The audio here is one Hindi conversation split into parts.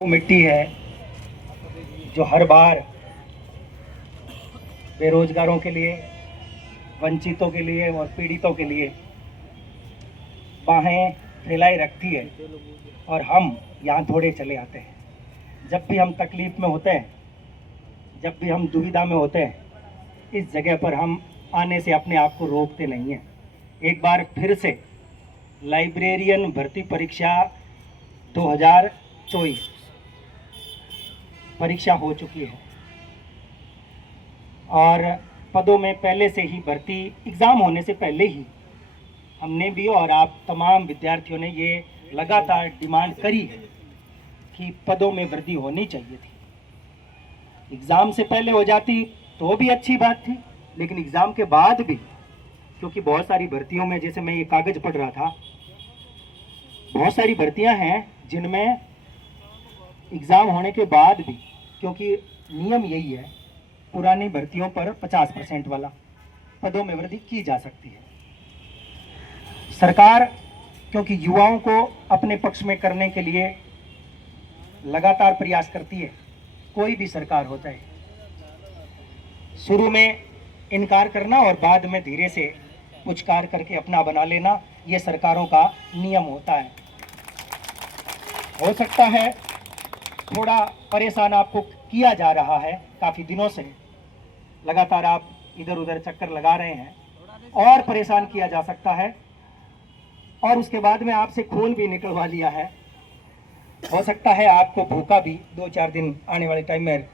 वो मिट्टी है जो हर बार बेरोजगारों के लिए, वंचितों के लिए और पीड़ितों के लिए बाहें फैलाई रखती है। और हम यहाँ थोड़े चले आते हैं। जब भी हम तकलीफ में होते हैं, जब भी हम दुविधा में होते हैं, इस जगह पर हम आने से अपने आप को रोकते नहीं हैं। एक बार फिर से लाइब्रेरियन भर्ती परीक्षा 2024 परीक्षा हो चुकी है और पदों में पहले से ही भर्ती एग्ज़ाम होने से पहले ही हमने भी और आप तमाम विद्यार्थियों ने ये लगातार डिमांड करी है कि पदों में वृद्धि होनी चाहिए थी। एग्ज़ाम से पहले हो जाती तो भी अच्छी बात थी, लेकिन एग्ज़ाम के बाद भी, क्योंकि बहुत सारी भर्तियों में, जैसे मैं ये कागज़ पढ़ रहा था, बहुत सारी भर्तियां हैं जिनमें एग्ज़ाम होने के बाद भी, क्योंकि नियम यही है, पुरानी भर्तियों पर 50% वाला पदों में वृद्धि की जा सकती है। सरकार क्योंकि युवाओं को अपने पक्ष में करने के लिए लगातार प्रयास करती है, कोई भी सरकार हो जाए, शुरू में इनकार करना और बाद में धीरे से पुचकार करके अपना बना लेना, ये सरकारों का नियम होता है। हो सकता है थोड़ा परेशान आपको किया जा रहा है, काफ़ी दिनों से लगातार आप इधर उधर चक्कर लगा रहे हैं, और परेशान किया जा सकता है, और उसके बाद में आपसे खून भी निकलवा लिया है। हो सकता है आपको भूखा भी 2-4 दिन आने वाले टाइम में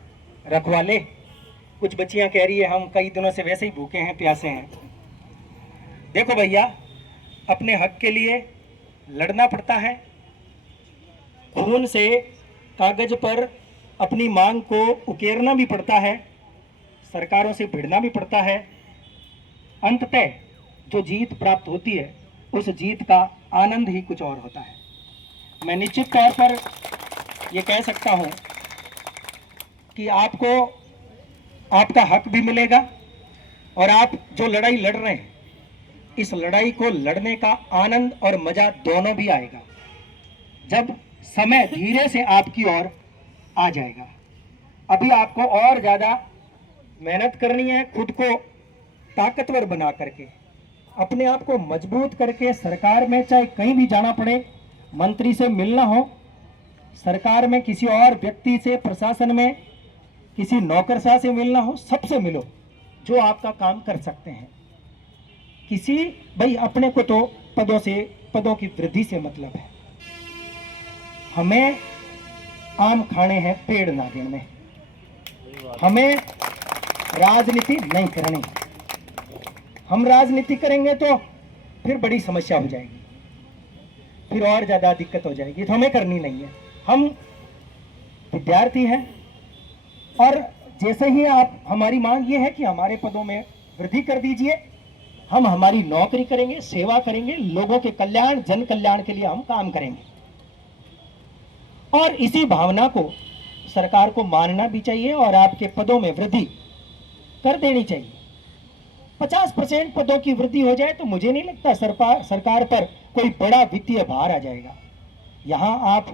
रखवा ले। कुछ बच्चियां कह रही है हम कई दिनों से वैसे ही भूखे हैं, प्यासे हैं। देखो भैया, अपने हक के लिए लड़ना पड़ता है, खून से कागज पर अपनी मांग को उकेरना भी पड़ता है, सरकारों से भिड़ना भी पड़ता है। अंततः जो जीत प्राप्त होती है, उस जीत का आनंद ही कुछ और होता है। मैं निश्चित तौर पर ये कह सकता हूँ कि आपको आपका हक भी मिलेगा, और आप जो लड़ाई लड़ रहे हैं, इस लड़ाई को लड़ने का आनंद और मजा दोनों भी आएगा जब समय धीरे से आपकी ओर आ जाएगा। अभी आपको और ज़्यादा मेहनत करनी है, खुद को ताकतवर बना करके, अपने आप को मजबूत करके सरकार में चाहे कहीं भी जाना पड़े, मंत्री से मिलना हो, सरकार में किसी और व्यक्ति से, प्रशासन में किसी नौकरशाह से मिलना हो, सबसे मिलो जो आपका काम कर सकते हैं। किसी भाई अपने को तो पदों की वृद्धि से मतलब है, हमें आम खाने हैं पेड़ ना गिनने, हमें राजनीति नहीं करनी। हम राजनीति करेंगे तो फिर बड़ी समस्या हो जाएगी, फिर और ज़्यादा दिक्कत हो जाएगी, तो हमें करनी नहीं है। हम विद्यार्थी हैं, और जैसे ही आप, हमारी मांग ये है कि हमारे पदों में वृद्धि कर दीजिए। हम हमारी नौकरी करेंगे, सेवा करेंगे, लोगों के कल्याण, जन कल्याण के लिए हम काम करेंगे, और इसी भावना को सरकार को मानना भी चाहिए और आपके पदों में वृद्धि कर देनी चाहिए। 50% पदों की वृद्धि हो जाए तो मुझे नहीं लगता सरकार पर कोई बड़ा वित्तीय भार आ जाएगा। यहाँ आप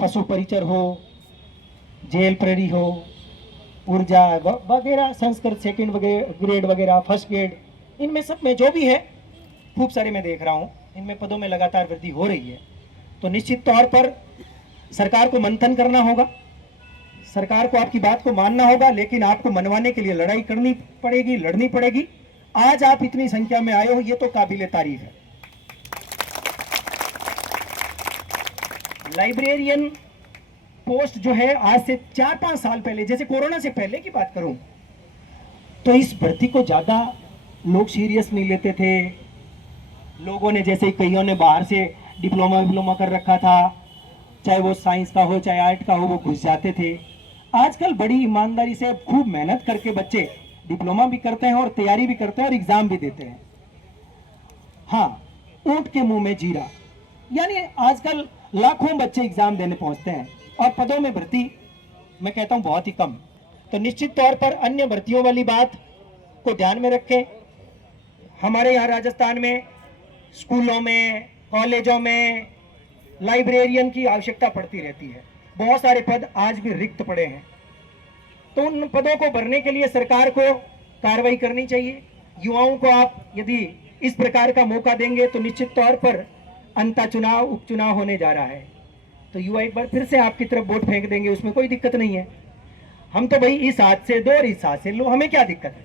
पशु परिचर हो, जेल प्रहरी हो, ऊर्जा वगैरह, संस्कृत सेकंड ग्रेड वगैरह, फर्स्ट ग्रेड, इनमें सब में जो भी है, खूब सारे मैं देख रहा हूँ, इनमें पदों में लगातार वृद्धि हो रही है। तो निश्चित तौर पर सरकार को मंथन करना होगा, सरकार को आपकी बात को मानना होगा, लेकिन आपको मनवाने के लिए लड़ाई करनी पड़ेगी, लड़नी पड़ेगी। आज आप इतनी संख्या में आए हो, ये तो काबिले तारीफ है। लाइब्रेरियन पोस्ट जो है, आज से 4-5 साल पहले, जैसे कोरोना से पहले की बात करूं, तो इस भर्ती को ज्यादा लोग सीरियस नहीं लेते थे। लोगों ने, जैसे कईयों ने बाहर से डिप्लोमा कर रखा था, चाहे वो साइंस का हो चाहे आर्ट का हो, वो घुस जाते थे। आजकल बड़ी ईमानदारी से खूब मेहनत करके बच्चे डिप्लोमा भी करते हैं और तैयारी भी करते हैं और एग्जाम भी देते हैं। हाँ, ऊंट के मुंह में जीरा, यानी आजकल लाखों बच्चे एग्जाम देने पहुंचते हैं और पदों में भर्ती मैं कहता हूं बहुत ही कम। तो निश्चित तौर पर अन्य भर्तियों वाली बात को ध्यान में रखें। हमारे यहाँ राजस्थान में स्कूलों में, कॉलेजों में, लाइब्रेरियन की आवश्यकता पड़ती रहती है। बहुत सारे पद आज भी रिक्त पड़े हैं, तो उन पदों को भरने के लिए सरकार को कार्रवाई करनी चाहिए। युवाओं को आप यदि इस प्रकार का मौका देंगे तो निश्चित तौर पर अंता चुनाव उपचुनाव होने जा रहा है, तो युवा एक बार फिर से आपकी तरफ वोट फेंक देंगे, उसमें कोई दिक्कत नहीं है। हम तो भाई इस हाथ से दो और इस हाथ से लो, हमें क्या दिक्कत है?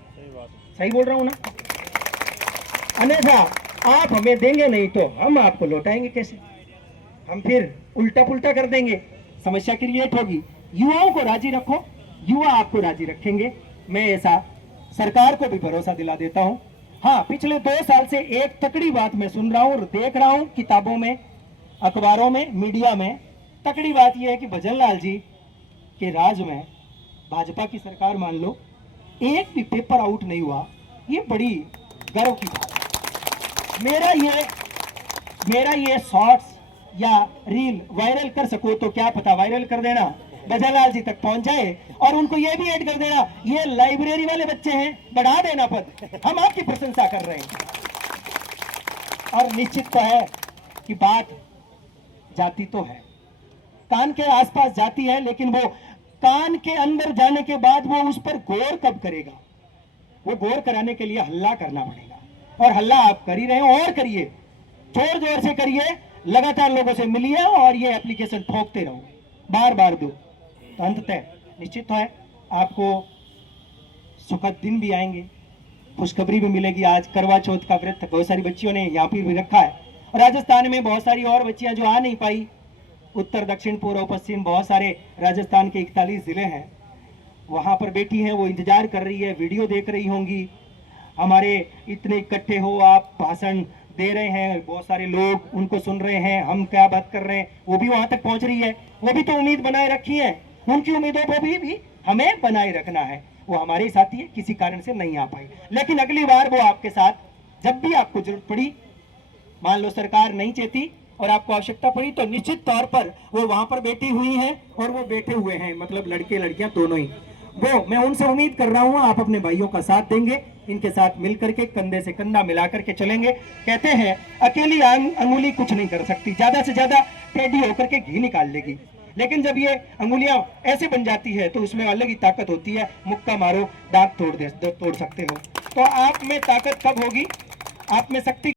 सही बोल रहा हूं ना? अन्यथा आप हमें देंगे नहीं तो हम आपको लौटाएंगे कैसे? हम फिर उल्टा पुल्टा कर देंगे, समस्या क्रिएट होगी। युवाओं को राजी रखो, युवा आपको राजी रखेंगे। मैं ऐसा सरकार को भी भरोसा दिला देता हूं। हाँ, पिछले 2 साल से एक तकड़ी बात मैं सुन रहा हूं और देख रहा हूं किताबों में, अखबारों में, मीडिया में। तकड़ी बात यह है कि भजन लाल जी के राज में भाजपा की सरकार मान लो एक भी पेपर आउट नहीं हुआ। ये बड़ी गर्व की बात है। मेरा ये शॉर्ट्स या रील वायरल कर सको तो क्या पता वायरल कर देना, भजनलाल जी तक पहुंच जाए और उनको ये भी ऐड कर देना, ये लाइब्रेरी वाले बच्चे हैं, बढ़ा देना पद, हम आपकी प्रशंसा कर रहे हैं। और निश्चित तो है कि बात जाति तो है, कान के आसपास जाति है, लेकिन वो कान के अंदर जाने के बाद वो उस पर गौर कब करेगा? वो गौर कराने के लिए हल्ला करना पड़ेगा, और हल्ला आप कर ही रहे हो, और करिए, जोर जोर से करिए, लगातार लोगों से मिलिए और ये एप्लीकेशन ठोकते रहो, बार बार दो, तो अंततः निश्चित है आपको सुखद दिन भी आएंगे, खुशखबरी भी मिलेगी। आज करवा चौथ का व्रत बहुत सारी बच्चियों ने यहाँ पर भी रखा है, और राजस्थान में बहुत सारी और बच्चियां जो आ नहीं पाई, उत्तर दक्षिण पूर्व पश्चिम बहुत सारे राजस्थान के 41 जिले हैं, वहां पर बैठी हैं, वो इंतजार कर रही है, वीडियो देख रही होंगी। हमारे इतने इकट्ठे हो, आप भाषण दे रहे हैं, बहुत सारे लोग उनको सुन रहे हैं, हम क्या बात कर रहे हैं, वो भी वहां तक पहुंच रही है। वो भी तो उम्मीद बनाए रखी है, उनकी उम्मीदों को भी हमें बनाए रखना है। वो हमारे साथी है, किसी कारण से नहीं आ पाई, लेकिन अगली बार वो आपके साथ, जब भी आपको जरूरत पड़ी, मान लो सरकार नहीं चाहती और आपको आवश्यकता पड़ी, तो निश्चित तौर पर वो वहां पर बैठी हुई हैं और वो बैठे हुए हैं, मतलब लड़के लड़कियां दोनों ही। वो मैं उनसे उम्मीद कर रहा हूं आप अपने भाइयों का साथ देंगे, इनके साथ मिलकर के कंधे से कंधा मिलाकर के चलेंगे। कहते हैं अकेली अंगुली कुछ नहीं कर सकती, ज्यादा से ज्यादा टेढ़ी होकर के घी निकाल लेगी, लेकिन जब ये अंगुलियां ऐसे बन जाती है तो उसमें अलग ही ताकत होती है। मुक्का मारो, दांत तोड़ सकते हो। तो आप में ताकत कब होगी, आप में शक्ति